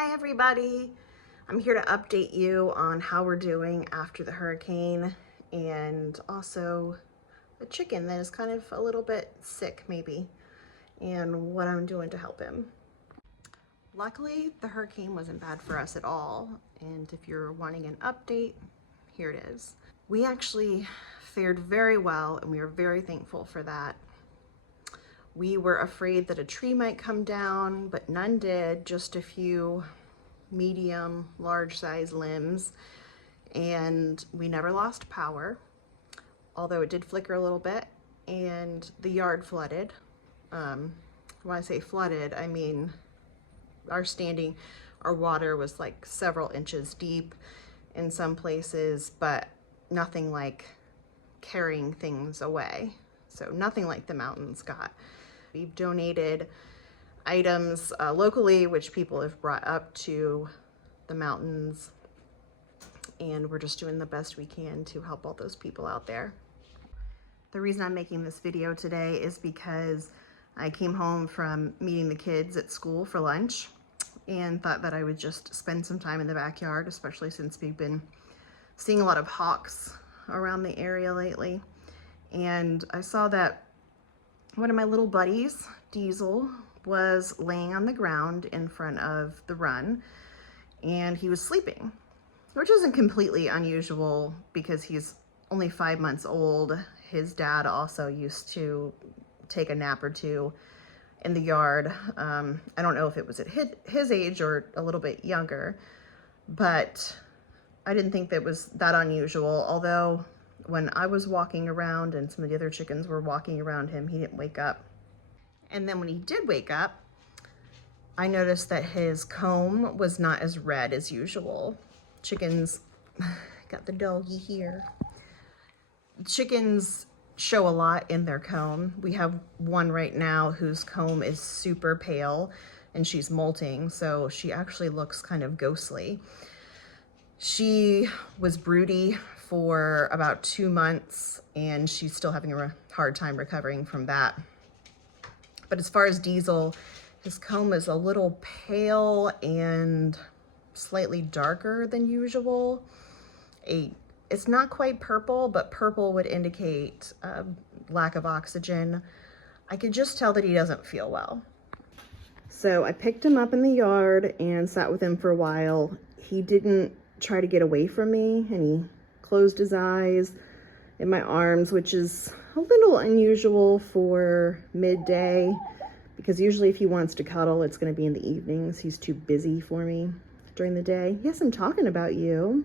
Hi everybody. I'm here to update you on how we're doing after the hurricane and also a chicken that is kind of a little bit sick maybe and what I'm doing to help him. Luckily, the hurricane wasn't bad for us at all, and if you're wanting an update, here it is. We actually fared very well and we are very thankful for that. We were afraid that a tree might come down, but none did, just a few medium, large size limbs, and we never lost power, although it did flicker a little bit, and the yard flooded. When I say flooded, I mean our water was like several inches deep in some places, but nothing like carrying things away. So nothing like the mountains got. We've donated items locally, which people have brought up to the mountains, and we're just doing the best we can to help all those people out there. The reason I'm making this video today is because I came home from meeting the kids at school for lunch and thought that I would just spend some time in the backyard, especially since we've been seeing a lot of hawks around the area lately. And I saw that one of my little buddies, Diesel, was laying on the ground in front of the run, and he was sleeping, which isn't completely unusual because he's only 5 months old. His dad also used to take a nap or two in the yard. I don't know if it was at his age or a little bit younger, but I didn't think that was that unusual, although when I was walking around and some of the other chickens were walking around him, he didn't wake up. And then when he did wake up, I noticed that his comb was not as red as usual. Chickens, got the doggy here. Chickens show a lot in their comb. We have one right now whose comb is super pale and she's molting, so she actually looks kind of ghostly. She was broody for about 2 months and she's still having a hard time recovering from that. But as far as Diesel, his comb is a little pale and slightly darker than usual. It's not quite purple, but purple would indicate lack of oxygen. I could just tell that he doesn't feel well. So I picked him up in the yard and sat with him for a while. He didn't try to get away from me, and he closed his eyes in my arms, which is a little unusual for midday, because usually if he wants to cuddle, it's going to be in the evenings. He's too busy for me during the day. Yes, I'm talking about you.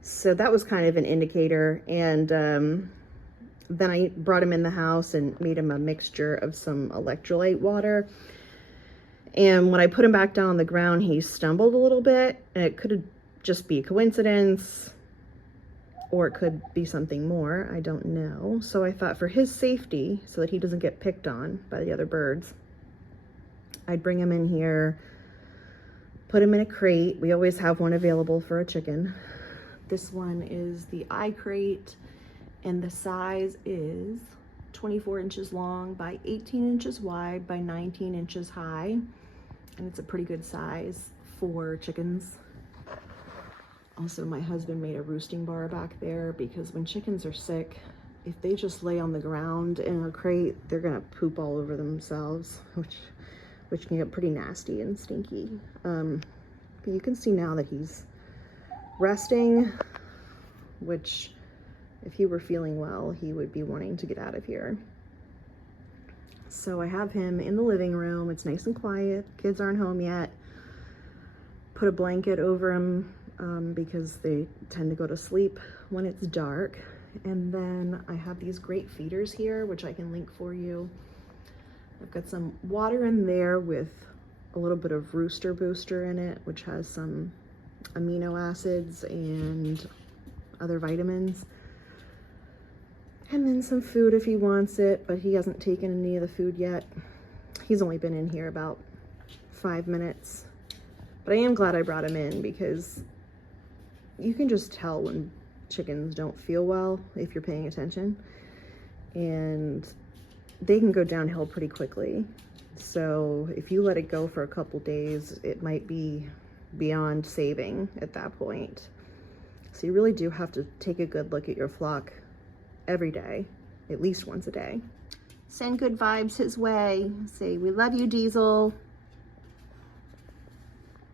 So that was kind of an indicator. And then I brought him in the house and made him a mixture of some electrolyte water. And when I put him back down on the ground, he stumbled a little bit, and it could just be a coincidence, or it could be something more. I don't know. So I thought for his safety, so that he doesn't get picked on by the other birds, I'd bring him in here, put him in a crate. We always have one available for a chicken. This one is the eye crate, and the size is 24 inches long by 18 inches wide by 19 inches high. And it's a pretty good size for chickens. Also, my husband made a roosting bar back there because when chickens are sick, if they just lay on the ground in a crate, they're gonna poop all over themselves, which can get pretty nasty and stinky. But you can see now that he's resting, which if he were feeling well, he would be wanting to get out of here. So I have him in the living room. It's nice and quiet. Kids aren't home yet. Put a blanket over him because they tend to go to sleep when it's dark. And then I have these great feeders here, which I can link for you. I've got some water in there with a little bit of Rooster Booster in it, which has some amino acids and other vitamins. And then some food if he wants it, but he hasn't taken any of the food yet. He's only been in here about 5 minutes. But I am glad I brought him in because you can just tell when chickens don't feel well if you're paying attention. And they can go downhill pretty quickly. So if you let it go for a couple days, it might be beyond saving at that point. So you really do have to take a good look at your flock every day, at least once a day. Send good vibes his way. Say, we love you, Diesel.